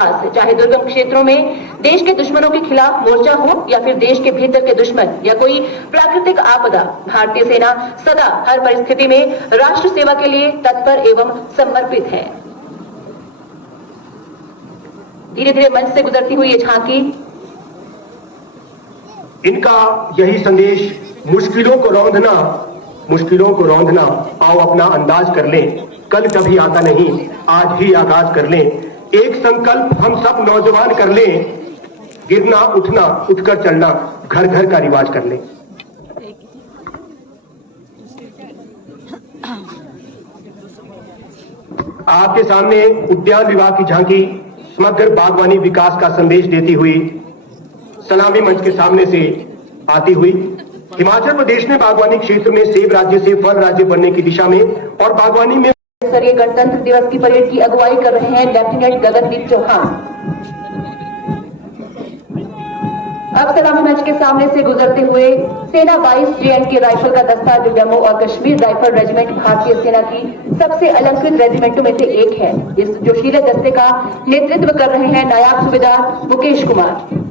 चाहे दुर्गम क्षेत्रों में देश के दुश्मनों के खिलाफ मोर्चा हो या फिर देश के भीतर के दुश्मन या कोई प्राकृतिक आपदा, भारतीय सेना सदा हर परिस्थिति में राष्ट्र सेवा के लिए तत्पर एवं समर्पित है। धीरे धीरे मंच से गुजरती हुई ये झांकी, इनका यही संदेश, मुश्किलों को रौंदना, आओ अपना अंदाज कर लें, कल कभी आता नहीं, आज ही आगाज कर लें। एक संकल्प हम सब नौजवान कर लें, गिरना उठना उठकर चलना घर घर का रिवाज कर लें। आपके सामने उद्यान विभाग की झांकी समग्र बागवानी विकास का संदेश देती हुई सलामी मंच के सामने से आती हुई, हिमाचल प्रदेश ने बागवानी क्षेत्र में सेब राज्य से फल राज्य बनने की दिशा में और बागवानी में स्तरीय गणतंत्र दिवस की परेड की अगुवाई कर रहे हैं लेफ्टिनेंट गगनदीप चौहान। अब सलामी मंच के सामने से गुजरते हुए सेना 22 JNK राइफल का दस्ता, जो जम्मू और कश्मीर राइफल रेजिमेंट भारतीय सेना की सबसे अलंकृत रेजिमेंटों में से एक है। इस जोशीले दस्ते का नेतृत्व कर रहे हैं नायब सूबेदार मुकेश कुमार।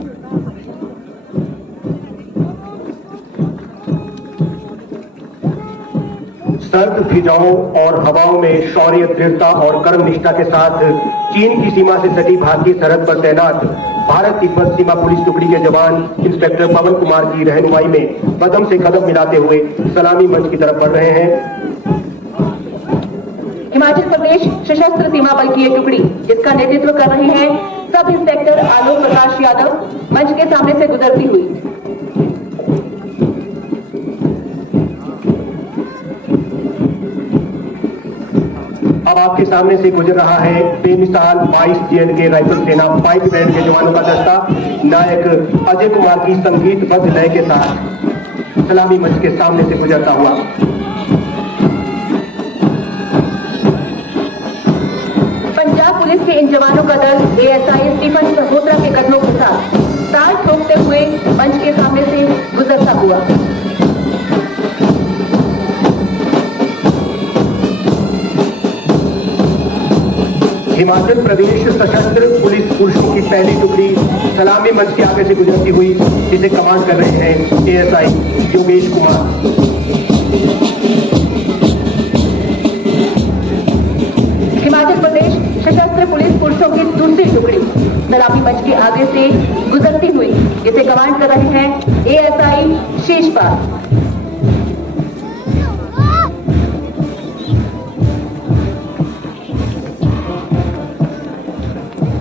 सर्द फिजाओं और हवाओं में शौर्य, दृढ़ता और कर्मनिष्ठा के साथ चीन की सीमा से सटी भारतीय सरहद पर तैनात भारत तिब्बत सीमा पुलिस टुकड़ी के जवान इंस्पेक्टर पवन कुमार की रहनुमाई में कदम से कदम मिलाते हुए सलामी मंच की तरफ बढ़ रहे हैं। हिमाचल प्रदेश सशस्त्र सीमा बल की ये टुकड़ी, जिसका नेतृत्व कर रहे हैं सब इंस्पेक्टर आलोक प्रकाश यादव, मंच के सामने से गुजरती हुई। अब आपके सामने से गुजर रहा है बेमिसाल 22 JNK राइफल सेना पाइप बैंड के जवानों का दस्ता, नायक अजय कुमार की संगीतबद्ध लय के साथ सलामी मंच के सामने से गुजरता हुआ। पंजाब पुलिस के इन जवानों का दल ASI स्टीफन सहोत्रा के कदमों के साथ ताल ठोकते हुए मंच के सामने से गुजरता हुआ। हिमाचल प्रदेश सशस्त्र पुलिस पुरुषों की पहली टुकड़ी सलामी मंच के आगे से गुजरती हुई, जिसे कमांड कर रहे हैं ASI योगेश कुमार। हिमाचल प्रदेश सशस्त्र पुलिस पुरुषों की दूसरी टुकड़ी सलामी मंच के आगे से गुजरती हुई, जिसे कमांड कर रहे हैं ASI शेषपाल।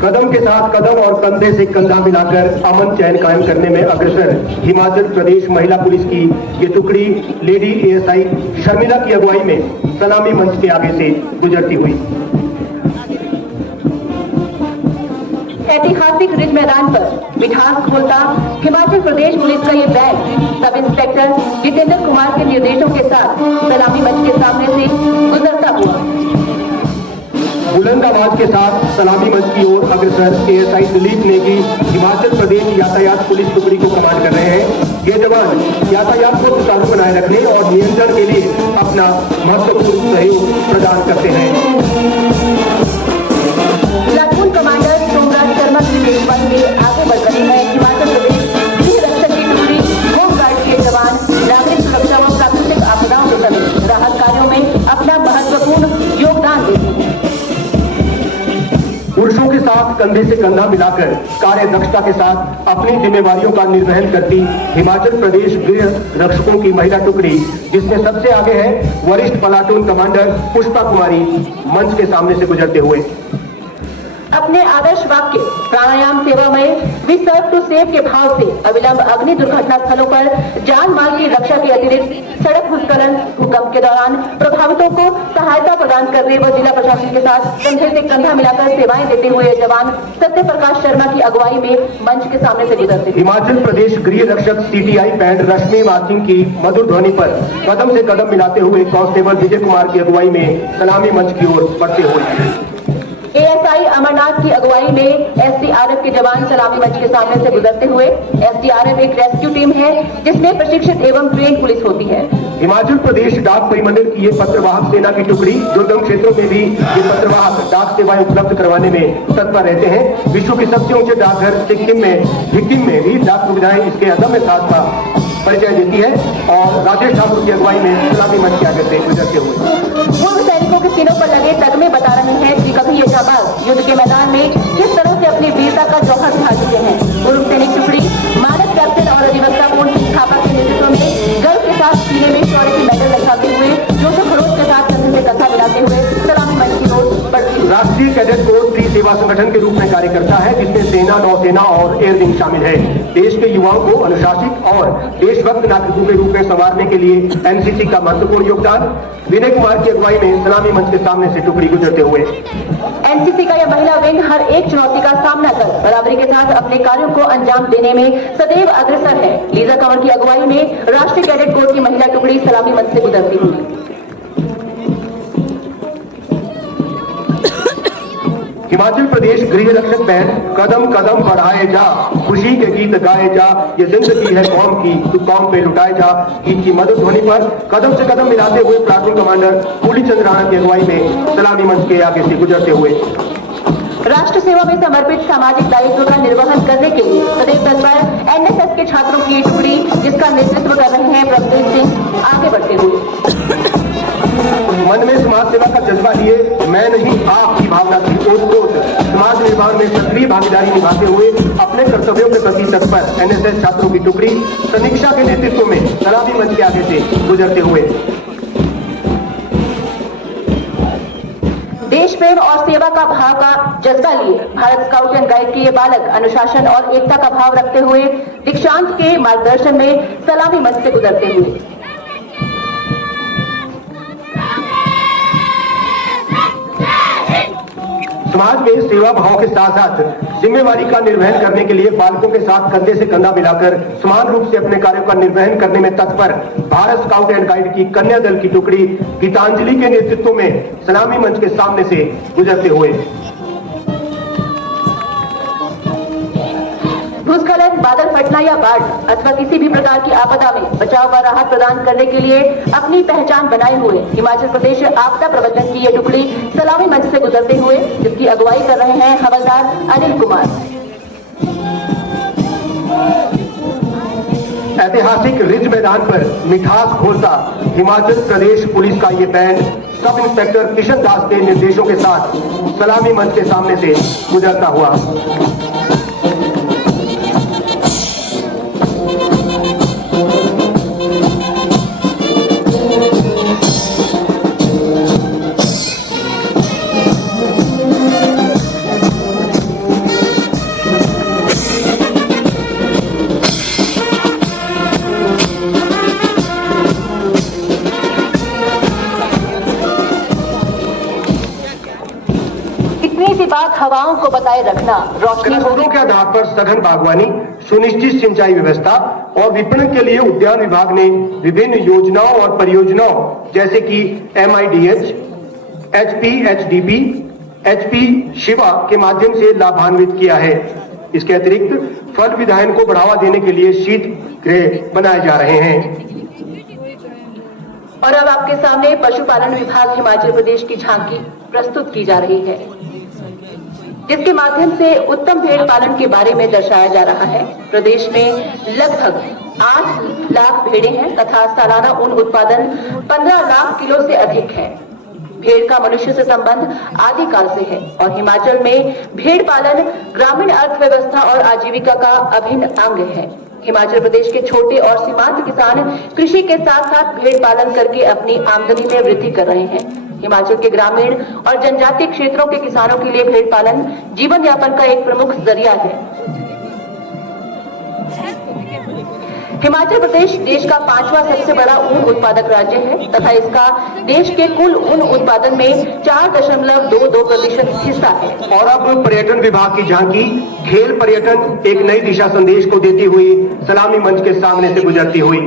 कदम के साथ कदम और कंधे से कंधा मिलाकर अमन चैन कायम करने में अग्रसर हिमाचल प्रदेश महिला पुलिस की ये टुकड़ी लेडी ASI शर्मिला की अगुवाई में सलामी मंच के आगे से गुजरती हुई। ऐतिहासिक रिज मैदान पर मिठास खोलता हिमाचल प्रदेश पुलिस का ये band sub inspector Jitendra Kumar के निर्देशों के साथ सलामी मंच के सामने से गुजरता हुआ। बुलंद आवाज के साथ सलामी मंच की ओर अग्रसर ASI दिलीप नेगी हिमाचल प्रदेश यातायात पुलिस टुकड़ी को कमांड कर रहे हैं। ये जवान यातायात को सुचारू बनाए रखने और नियंत्रण के लिए अपना महत्वपूर्ण सहयोग प्रदान करते हैं। प्लाटून कमांडर सोमराज शर्मा की मेजबानी में आगे बढ़ रही है हिमाचल प्रदेश गृह रक्षक की टुकड़ी होमगार्ड के जवान नागरिक सुरक्षा व प्राकृतिक आपदाओं के समेत राहत कार्यों में अपना महत्वपूर्ण योगदान देती है। पुरुषों के साथ कंधे से कंधा मिलाकर कार्य दक्षता के साथ अपनी जिम्मेवारियों का निर्वहन करती हिमाचल प्रदेश गृह रक्षकों की महिला टुकड़ी, जिसमें सबसे आगे है वरिष्ठ प्लाटून कमांडर पुष्पा कुमारी, मंच के सामने से गुजरते हुए अपने आदर्श वाक्य प्राणायाम सेवा में वी सर्व टू सेव के भाव से अविलंब अग्नि दुर्घटना स्थलों पर जान माल की रक्षा के अतिरिक्त सड़क भूस्खलन, भूकंप के दौरान प्रभावितों को सहायता प्रदान करने व जिला प्रशासन के साथ कंधे से कंधा मिलाकर सेवाएं देते हुए जवान सत्य प्रकाश शर्मा की अगुवाई में मंच के सामने से गुजरते। हिमाचल प्रदेश गृह रक्षक CTI बैंड रश्मि मार्चिंग की मधुर ध्वनि पर कदम से कदम मिलाते हुए कांस्टेबल विजय कुमार की अगुवाई में सलामी मंच की ओर बढ़ते हुए एएसआई अमरनाथ की अगुवाई में एसडीआरएफ के जवान सलामी मंच के सामने से गुजरते हुए। एसडीआरएफ एक रेस्क्यू टीम है जिसमें प्रशिक्षित एवं ट्रेन पुलिस होती है। हिमाचल प्रदेश डाक परिमंडल की ये पत्रवाहक सेना की टुकड़ी दुर्गम क्षेत्रों में भी ये पत्रवाहक डाक सेवाएं उपलब्ध करवाने में तत्पर रहते हैं। विश्व के सबसे ऊंचे डाकघर सिक्किम में भी डाक सुविधाएं इसके अदम्य साथ का परिचय देती है और राजेश ठाकुर की अगुवाई में सलामी मंच के आगे से गुजरते हुए पूर्व सैनिकों के सीनों पर लगे तगमे बता रहे हैं कि कभी ये जाबाज युद्ध के मैदान में किस तरह से अपनी वीरता का जौहर दिखा चुके हैं। पूर्व सैनिक टुकड़ी मानद कैप्टन और अधिवक्ता पूर्ण थापा के नेतृत्व में गर्व के साथ सीने में शौर्य की मेडल लटकाते हुए जोश खरोश के साथ कंधे से कंधा मिलाते हुए सलामी मंच की ओर बढ़ती हुई। राष्ट्रीय कैडेट कोर फ्री सेवा संगठन के रूप में कार्य करता है जिसमें सेना, नौसेना और एयर विंग शामिल है। देश के युवाओं को अनुशासित और देशभक्त नागरिकों के रूप में संवारने के लिए एनसीसी का महत्वपूर्ण योगदान। विनय कुमार की अगुवाई में सलामी मंच के सामने से टुकड़ी गुजरते हुए एनसीसी का यह महिला विंग हर एक चुनौती का सामना कर बराबरी के साथ अपने कार्यों को अंजाम देने में सदैव अग्रसर है। लीजा कंवर की अगुवाई में राष्ट्रीय कैडेट कोर की महिला टुकड़ी सलामी मंच से गुजरती हुई। हिमाचल प्रदेश गृह रक्षक बैंड कदम कदम बढ़ाए जा, खुशी के गीत गाए जा, ये जिंदगी है कौम की, तू कौम पे लुटाए जा। गीत की मधुर ध्वनि पर कदम से कदम मिलाते हुए प्लाटून कमांडर फूली चंद राणा की अगुवाई में सलामी मंच के आगे से गुजरते हुए राष्ट्र सेवा में समर्पित सामाजिक दायित्व का निर्वहन करने के लिए सदैव तत्पर एनएसएस के छात्रों की टुकड़ी जिसका नेतृत्व कर रहे हैं प्रभुदेव सिंह आगे बढ़ते हुए। मन में समाज सेवा का जज्बा लिए मैं नहीं आप की भावना की ओत समाज निर्माण में सक्रिय भागीदारी निभाते हुए अपने कर्तव्यों के प्रति तत्पर एनएसएस छात्रों की टुकड़ी समीक्षा के नेतृत्व में सलामी मंच के आगे से गुजरते हुए देश प्रेम और सेवा का भाव का जज्बा लिए भारत स्काउट एंड गाइड के ये बालक अनुशासन और एकता का भाव रखते हुए दीक्षांत के मार्गदर्शन में सलामी मंच से गुजरते हुए समाज में सेवा भाव के साथ साथ जिम्मेवारी का निर्वहन करने के लिए बालकों के साथ कंधे से कंधा मिलाकर समान रूप से अपने कार्यों का निर्वहन करने में तत्पर भारत स्काउट एंड गाइड की कन्या दल की टुकड़ी गीतांजलि के नेतृत्व में सलामी मंच के सामने से गुजरते हुए भूस्खलन, बादल फटना या बाढ़ अथवा किसी भी प्रकार की आपदा में बचाव व राहत प्रदान करने के लिए अपनी पहचान बनाए हुए हिमाचल प्रदेश आपदा प्रबंधन की ये टुकड़ी सलामी मंच से गुजरते हुए जिसकी अगुवाई कर रहे हैं हवलदार अनिल कुमार। ऐतिहासिक रिज मैदान पर मिठास घोलता हिमाचल प्रदेश पुलिस का ये बैंड सब इंस्पेक्टर किशन दास के निर्देशों के साथ सलामी मंच के सामने से गुजरता हुआ बात हवाओं को बताए रखना, रोशनी स्रोतों के आधार पर सघन बागवानी, सुनिश्चित सिंचाई व्यवस्था और विपणन के लिए उद्यान विभाग ने विभिन्न योजनाओं और परियोजनाओं जैसे कि MIDH, HPHDP, HP शिवा के माध्यम से लाभान्वित किया है। इसके अतिरिक्त फल विधायन को बढ़ावा देने के लिए शीत गृह बनाए जा रहे हैं। और अब आपके सामने पशुपालन विभाग हिमाचल प्रदेश की झांकी प्रस्तुत की जा रही है जिसके माध्यम से उत्तम भेड़ पालन के बारे में दर्शाया जा रहा है। प्रदेश में लगभग 8 लाख भेड़ें हैं तथा सालाना ऊन उत्पादन 15 लाख किलो से अधिक है। भेड़ का मनुष्य से संबंध आदिकाल से है और हिमाचल में भेड़ पालन ग्रामीण अर्थव्यवस्था और आजीविका का अभिन्न अंग है। हिमाचल प्रदेश के छोटे और सीमांत किसान कृषि के साथ साथ भेड़ पालन करके अपनी आमदनी में वृद्धि कर रहे हैं। हिमाचल के ग्रामीण और जनजातीय क्षेत्रों के किसानों के लिए भेड़ पालन जीवन यापन का एक प्रमुख जरिया है। हिमाचल प्रदेश देश का 5वां सबसे बड़ा ऊन उत्पादक राज्य है तथा इसका देश के कुल ऊन उत्पादन में 4.22% हिस्सा है। और अब पर्यटन विभाग की झांकी खेल पर्यटन एक नई दिशा संदेश को देती हुई सलामी मंच के सामने से गुजरती हुई।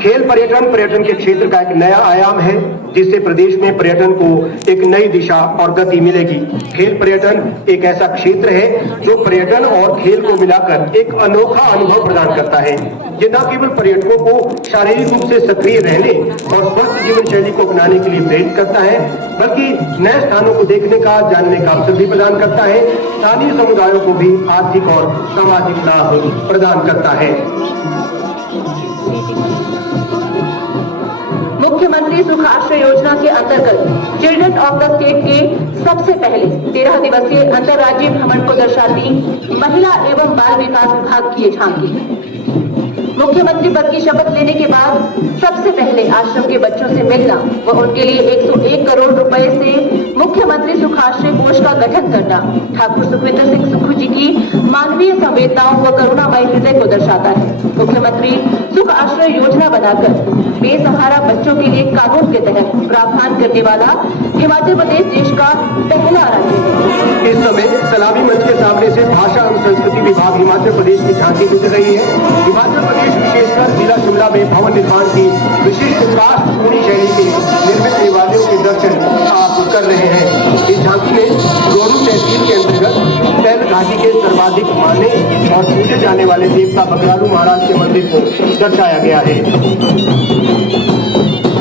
खेल पर्यटन के क्षेत्र का एक नया आयाम है जिससे प्रदेश में पर्यटन को एक नई दिशा और गति मिलेगी। खेल पर्यटन एक ऐसा क्षेत्र है जो पर्यटन और खेल को मिलाकर एक अनोखा अनुभव प्रदान करता है। ये न केवल पर्यटकों को शारीरिक रूप से सक्रिय रहने और स्वस्थ जीवन शैली को अपनाने के लिए प्रेरित करता है, बल्कि नए स्थानों को देखने का, जानने का अवसर भी प्रदान करता है। स्थानीय समुदायों को भी आर्थिक और सामाजिक लाभ प्रदान करता है। मुख्यमंत्री सुख आश्रय योजना के अंतर्गत चिल्ड्रन ऑफ द स्टेट के सबसे पहले 13 दिवसीय अंतर्राज्यीय भ्रमण को दर्शाती महिला एवं बाल विकास विभाग की झांकी। मुख्यमंत्री पद की शपथ लेने के बाद सबसे पहले आश्रम के बच्चों से मिलना व उनके लिए 101 करोड़ रुपए से मुख्यमंत्री सुखाश्रय कोष का गठन करना ठाकुर सुखविंदर सिंह सुक्खू जी की मानवीय संवेदनाओं व करुणामय हृदय को दर्शाता है। मुख्यमंत्री सुख आश्रय योजना बनाकर बेसहारा बच्चों के लिए कानून के तहत प्रावधान करने वाला हिमाचल प्रदेश देश का पहला राज्य है। इस समय सलामी मंच के सामने से भाषा एवं संस्कृति विभाग हिमाचल प्रदेश की झांकी गुजर रही है। हिमाचल प्रदेश विशेषकर जिला शिमला में भवन निर्माण की विशिष्ट काष्ठपूर्णी शैली के निर्मित देवालयों के दर्शन आप कर रहे हैं। इस झांकी में रोहडू तहसील के अंतर्गत तैल घाटी के सर्वाधिक माने और पूजे जाने वाले देवता बगलालू महाराज के मंदिर को दर्शाया गया है।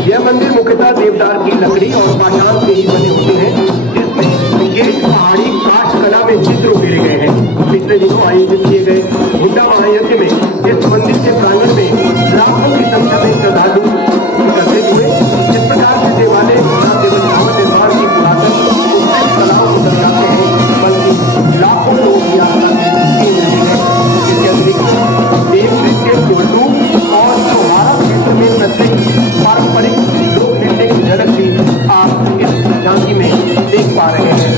यह मंदिर मुख्यतः देवदार की लकड़ी और पाषाण से ही बने होते हैं, जिसमें विशेष पहाड़ी काष्ठ कला में चित्र उकेरे गए हैं। पिछले दिनों आयोजित किए गए हुंडा महायज्ञ में इस मंदिर के प्रांगण में लाखों की संख्या में श्रद्धालु एकत्रित हुए। इस प्रकार के देवालय न केवल भवन निर्माण की पुरातन कलाओं को दर्शाते हैं, बल्कि लाखों लोग यात्रा के केंद्र भी हैं। इसके अतिरिक्त देव नृत्य, उर्दू और त्योहारा क्षेत्र में प्रचलित पारंपरिक लोक नृत्य की झलक भी आप इस झांकी में देख पा रहे हैं।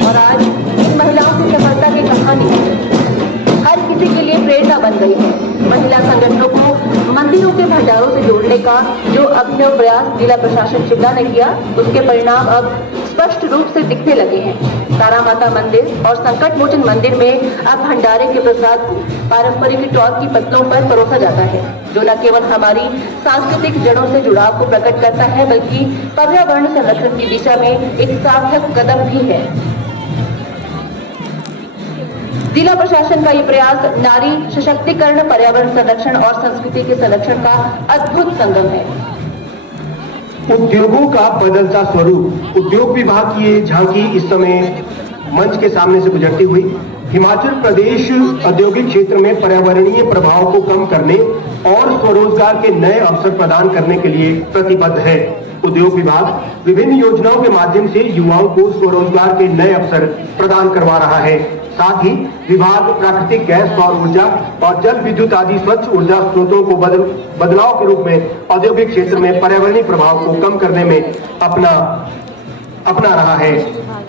और आज इन महिलाओं की सफलता की कहानी हर किसी के लिए प्रेरणा बन गई है। महिला संगठनों को मंदिरों के भंडारों से जोड़ने का जो अभिनव प्रयास जिला प्रशासन शिमला ने किया, उसके परिणाम अब स्पष्ट रूप से दिखने लगे हैं। तारा माता मंदिर और संकट मोचन मंदिर में अब भंडारे के प्रसाद पारंपरिक तौर की पत्तलों पर परोसा जाता है, जो न केवल हमारी सांस्कृतिक जड़ों से जुड़ाव को प्रकट करता है, बल्कि पर्यावरण संरक्षण की दिशा में एक सार्थक कदम भी है। जिला प्रशासन का ये प्रयास नारी सशक्तिकरण, पर्यावरण संरक्षण और संस्कृति के संरक्षण का अद्भुत संगम है। उद्योगों का बदलता स्वरूप। उद्योग विभाग की ये झांकी इस समय मंच के सामने से गुजरती हुई हिमाचल प्रदेश औद्योगिक क्षेत्र में पर्यावरणीय प्रभाव को कम करने और स्वरोजगार के नए अवसर प्रदान करने के लिए प्रतिबद्ध है। उद्योग विभाग विभिन्न योजनाओं के माध्यम से युवाओं को स्वरोजगार के नए अवसर प्रदान करवा रहा है। साथ ही विभाग प्राकृतिक गैस, सौर ऊर्जा और जल विद्युत आदि स्वच्छ ऊर्जा स्रोतों को बदलाव के रूप में औद्योगिक क्षेत्र में पर्यावरणीय प्रभाव को कम करने में अपना रहा है।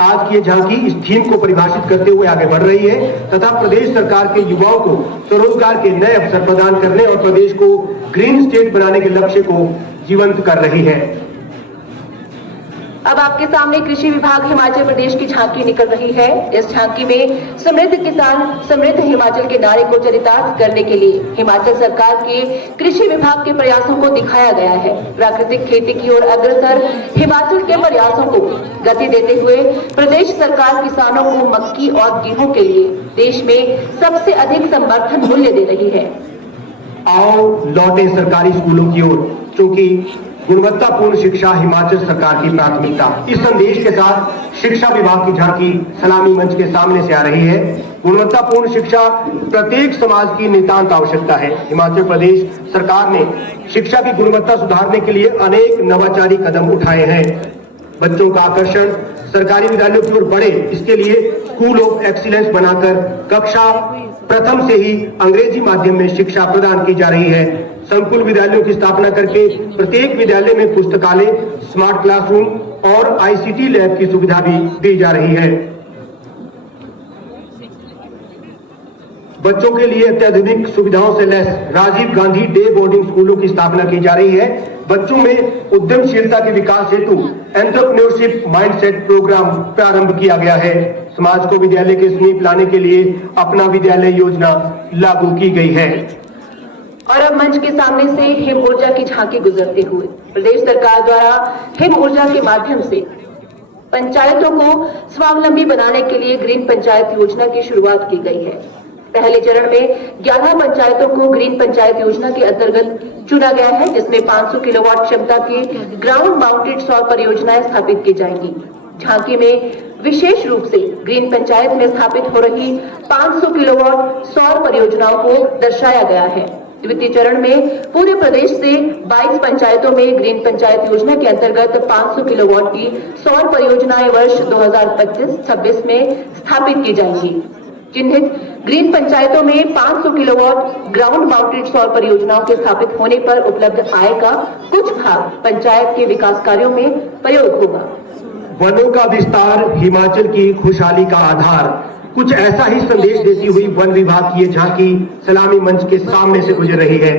आज की ये झांकी इस थीम को परिभाषित करते हुए आगे बढ़ रही है तथा प्रदेश सरकार के युवाओं को स्वरोजगार के नए अवसर प्रदान करने और प्रदेश को ग्रीन स्टेट बनाने के लक्ष्य को जीवंत कर रही है। अब आपके सामने कृषि विभाग हिमाचल प्रदेश की झांकी निकल रही है। इस झांकी में समृद्ध किसान, समृद्ध हिमाचल के नारे को चरितार्थ करने के लिए हिमाचल सरकार के कृषि विभाग के प्रयासों को दिखाया गया है। प्राकृतिक खेती की ओर अग्रसर हिमाचल के प्रयासों को गति देते हुए प्रदेश सरकार किसानों को मक्की और गेहूं के लिए देश में सबसे अधिक समर्थन मूल्य दे रही है। आओ लौटे सरकारी स्कूलों की ओर, क्योंकि गुणवत्तापूर्ण शिक्षा हिमाचल सरकार की प्राथमिकता। इस संदेश के साथ शिक्षा विभाग की झांकी सलामी मंच के सामने से आ रही है। गुणवत्तापूर्ण शिक्षा प्रत्येक समाज की नितांत आवश्यकता है। हिमाचल प्रदेश सरकार ने शिक्षा की गुणवत्ता सुधारने के लिए अनेक नवाचारी कदम उठाए हैं। बच्चों का आकर्षण सरकारी विद्यालयों की ओर बढ़े, इसके लिए स्कूल ऑफ एक्सीलेंस बनाकर कक्षा प्रथम से ही अंग्रेजी माध्यम में शिक्षा प्रदान की जा रही है। संकुल विद्यालयों की स्थापना करके प्रत्येक विद्यालय में पुस्तकालय, स्मार्ट क्लासरूम और आईसीटी लैब की सुविधा भी दी जा रही है। बच्चों के लिए अत्याधुनिक सुविधाओं से lace Rajiv Gandhi day boarding स्कूलों की स्थापना की जा रही है। बच्चों में उद्यमशीलता के विकास हेतु एंटरप्रेन्योरशिप माइंडसेट प्रोग्राम प्रारंभ किया गया है। समाज को विद्यालय के समीप लाने के लिए अपना विद्यालय योजना लागू की गई है। और अब मंच के सामने से हिम ऊर्जा की झांकी गुजरते हुए प्रदेश सरकार द्वारा हिम ऊर्जा के माध्यम से पंचायतों को स्वावलंबी बनाने के लिए ग्रीन पंचायत योजना की शुरुआत की गई है। पहले चरण में 11 पंचायतों को ग्रीन पंचायत योजना के अंतर्गत चुना गया है, जिसमें 500 किलोवाट क्षमता की ग्राउंड माउंटेड सौर परियोजनाएं स्थापित की जाएंगी। झांकी में विशेष रूप से ग्रीन पंचायत में स्थापित हो रही 500 किलोवाट सौर परियोजनाओं को दर्शाया गया है। द्वितीय चरण में पूरे प्रदेश से 22 पंचायतों में ग्रीन पंचायत योजना के अंतर्गत 500 किलोवाट की सौर परियोजनाएं वर्ष 2025-26 में स्थापित की जाएंगी। चिन्हित ग्रीन पंचायतों में 500 किलोवाट ग्राउंड माउंटेड सौर परियोजनाओं के स्थापित होने पर उपलब्ध आय का कुछ भाग पंचायत के विकास कार्यों में प्रयोग होगा। वनों का विस्तार हिमाचल की खुशहाली का आधार, कुछ ऐसा ही संदेश देती हुई वन विभाग की ये झांकी सलामी मंच के सामने से गुजर रही है।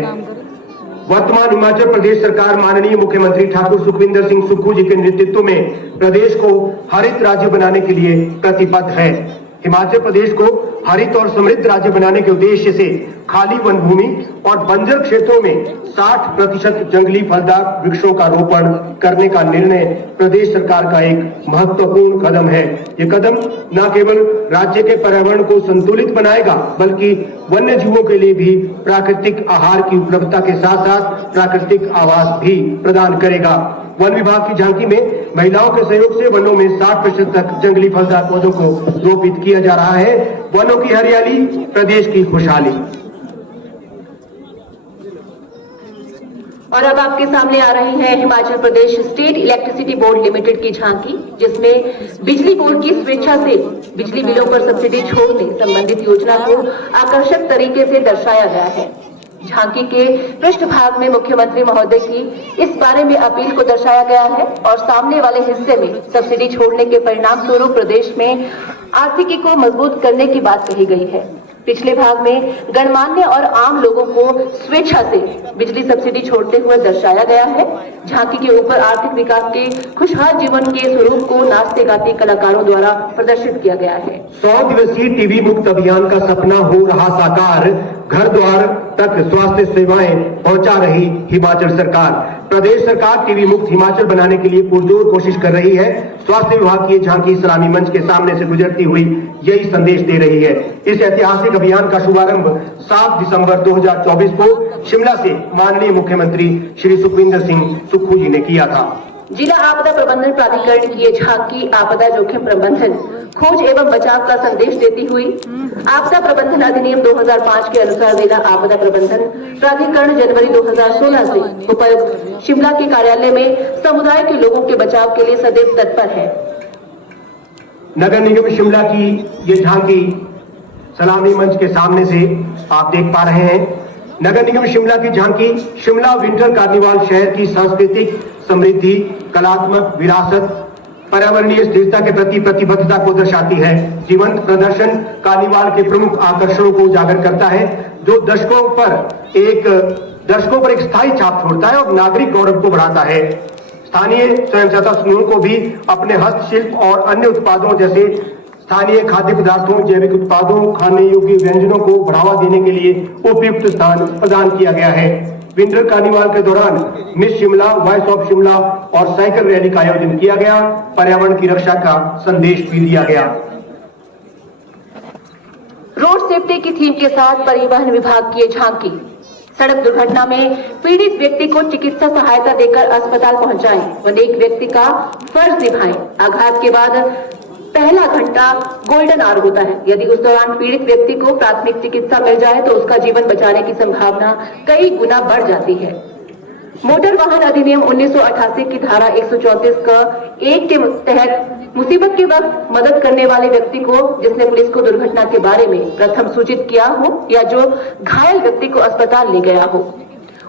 वर्तमान हिमाचल प्रदेश सरकार माननीय मुख्यमंत्री ठाकुर सुखविंदर सिंह सुक्खू जी के नेतृत्व में प्रदेश को हरित राज्य बनाने के लिए प्रतिबद्ध है। हिमाचल प्रदेश को हरित और समृद्ध राज्य बनाने के उद्देश्य से खाली वन भूमि और बंजर क्षेत्रों में 60% जंगली फलदार वृक्षों का रोपण करने का निर्णय प्रदेश सरकार का एक महत्वपूर्ण कदम है। ये कदम न केवल राज्य के पर्यावरण को संतुलित बनाएगा, बल्कि वन्य जीवों के लिए भी प्राकृतिक आहार की उपलब्धता के साथ साथ प्राकृतिक आवास भी प्रदान करेगा। वन विभाग की झांकी में महिलाओं के सहयोग से वनों में 60% तक जंगली फलदार पौधों को रोपित किया जा रहा है। वनों की हरियाली, प्रदेश की खुशहाली। और अब आपके सामने आ रही है Himachal Pradesh state electricity board limited की झांकी, जिसमें बिजली बोर्ड की स्वेच्छा से बिजली बिलों पर सब्सिडी छोड़ने संबंधित योजना को आकर्षक तरीके से दर्शाया गया है। झांकी के पृष्ठभाग में मुख्यमंत्री महोदय की इस बारे में अपील को दर्शाया गया है और सामने वाले हिस्से में सब्सिडी छोड़ने के परिणाम स्वरूप प्रदेश में आर्थिकी को मजबूत करने की बात कही गई है। पिछले भाग में गणमान्य और आम लोगों को स्वेच्छा से बिजली सब्सिडी छोड़ते हुए दर्शाया गया है। झांकी के ऊपर आर्थिक विकास के खुशहाल जीवन के स्वरूप को नाचते गाते कलाकारों द्वारा प्रदर्शित किया गया है। 100 दिवसीय टीबी मुक्त अभियान का सपना हो रहा साकार, घर द्वार तक स्वास्थ्य सेवाएं पहुंचा रही हिमाचल सरकार। प्रदेश सरकार टीबी मुक्त हिमाचल बनाने के लिए पुरजोर कोशिश कर रही है। स्वास्थ्य विभाग की झांकी सलामी मंच के सामने से गुजरती हुई यही संदेश दे रही है। इस ऐतिहासिक अभियान का शुभारंभ 7 दिसंबर 2024 को शिमला से माननीय मुख्यमंत्री श्री सुखविंदर सिंह सुक्खू जी ने किया था। जिला आपदा प्रबंधन प्राधिकरण की ये झांकी आपदा जोखिम प्रबंधन, खोज एवं बचाव का संदेश देती हुई आपदा प्रबंधन अधिनियम 2005 के अनुसार जिला आपदा प्रबंधन प्राधिकरण जनवरी 2016 से उपायुक्त शिमला के कार्यालय में समुदाय के लोगों के बचाव के लिए सदैव तत्पर है। नगर निगम शिमला की ये झांकी सलामी मंच के सामने से आप देख पा रहे हैं। नगर निगम शिमला की झांकी शिमला विंटर कार्निवाल शहर की सांस्कृतिक समृद्धि, कलात्मक विरासत, पर्यावरणीय स्थिरता के प्रति प्रतिबद्धता को दर्शाती है। जीवंत प्रदर्शन कार्निवाल के प्रमुख आकर्षणों को उजागर करता है, जो दर्शकों पर एक स्थायी छाप छोड़ता है और नागरिक गौरव को बढ़ाता है। स्थानीय स्वयंसहायता समूहों को भी अपने हस्तशिल्प और अन्य उत्पादों जैसे स्थानीय खाद्य पदार्थों, जैविक उत्पादों, खाने योग्य व्यंजनों को बढ़ावा देने के लिए उपयुक्त स्थान प्रदान किया गया है। विंटर कार्निवाल के दौरान miss Shimla, voice of Shimla और साइकिल रैली का आयोजन किया गया। पर्यावरण की रक्षा का संदेश भी दिया गया। रोड सेफ्टी की थीम के साथ परिवहन विभाग की झांकी, सड़क दुर्घटना में पीड़ित व्यक्ति को चिकित्सा सहायता देकर अस्पताल पहुंचाएं व एक व्यक्ति का फर्ज निभाएं। आघात के बाद पहला घंटा गोल्डन आवर होता है। यदि उस दौरान पीड़ित व्यक्ति को प्राथमिक चिकित्सा मिल जाए तो उसका जीवन बचाने की संभावना कई गुना बढ़ जाती है। मोटर वाहन अधिनियम 1988 की धारा 134 का 1 के तहत मुसीबत के वक्त मदद करने वाले व्यक्ति को, जिसने पुलिस को दुर्घटना के बारे में प्रथम सूचित किया हो या जो घायल व्यक्ति को अस्पताल ले गया हो,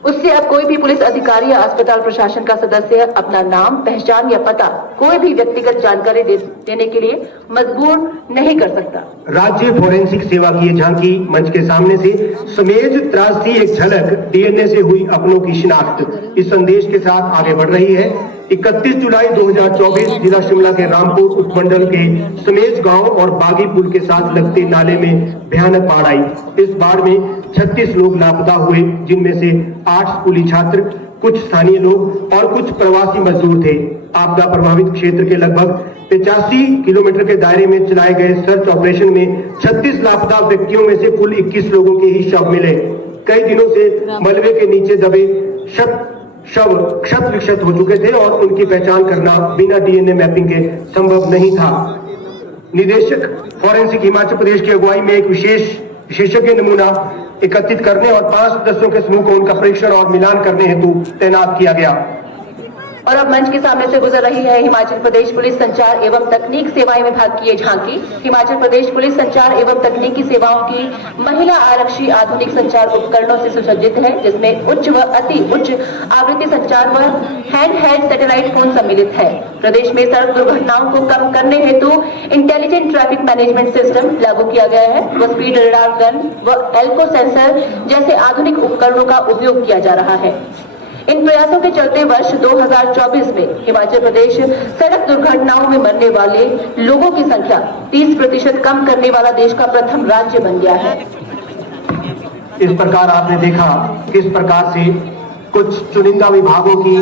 उससे अब कोई भी पुलिस अधिकारी या अस्पताल प्रशासन का सदस्य अपना नाम, पहचान या पता कोई भी व्यक्तिगत जानकारी देने के लिए मजबूर नहीं कर सकता। राज्य फोरेंसिक सेवा की ये झांकी मंच के सामने से समेज त्रासदी एक झलक डीएनए से हुई अपनों की शिनाख्त इस संदेश के साथ आगे बढ़ रही है। 31 जुलाई 2024 जिला शिमला के रामपुर उपमंडल के समेज गांव और बागी पुल के साथ लगते नाले में भयानक बाढ़ आई। इस बाढ़ में 36 लोग लापता हुए, जिनमें से 8 स्कूली छात्र, कुछ स्थानीय लोग और कुछ प्रवासी मजदूर थे। आपदा प्रभावित क्षेत्र के लगभग 85 किलोमीटर के दायरे में चलाए गए सर्च ऑपरेशन में 36 लापता व्यक्तियों में से कुल 21 लोगों के ही शव मिले। कई दिनों से मलबे के नीचे दबे शव क्षत विक्षत हो चुके थे और उनकी पहचान करना बिना डीएनए मैपिंग के संभव नहीं था। निदेशक फोरेंसिक हिमाचल प्रदेश की अगुवाई में एक विशेषज्ञ नमूना एकत्रित करने और 5 सदस्यों के समूह को उनका परीक्षण और मिलान करने हेतु तैनात किया गया। और अब मंच के सामने से गुजर रही है हिमाचल प्रदेश पुलिस संचार एवं तकनीक सेवाएं विभाग की ये झांकी। हिमाचल प्रदेश पुलिस संचार एवं तकनीकी सेवाओं की महिला आरक्षी आधुनिक संचार उपकरणों से सुसज्जित है, जिसमें उच्च व अति उच्च आवृत्ति संचार व हैंडहेल्ड सैटेलाइट फोन सम्मिलित है। प्रदेश में सड़क दुर्घटनाओं को कम करने हेतु इंटेलिजेंट ट्रैफिक मैनेजमेंट सिस्टम लागू किया गया है व स्पीड रडार गन व एल्को सेंसर जैसे आधुनिक उपकरणों का उपयोग किया जा रहा है। इन प्रयासों के चलते वर्ष 2024 में हिमाचल प्रदेश सड़क दुर्घटनाओं में मरने वाले लोगों की संख्या 30% कम करने वाला देश का प्रथम राज्य बन गया है। इस प्रकार आपने देखा किस प्रकार से कुछ चुनिंदा विभागों की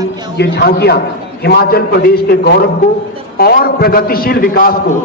ये झांकियां हिमाचल प्रदेश के गौरव को और प्रगतिशील विकास को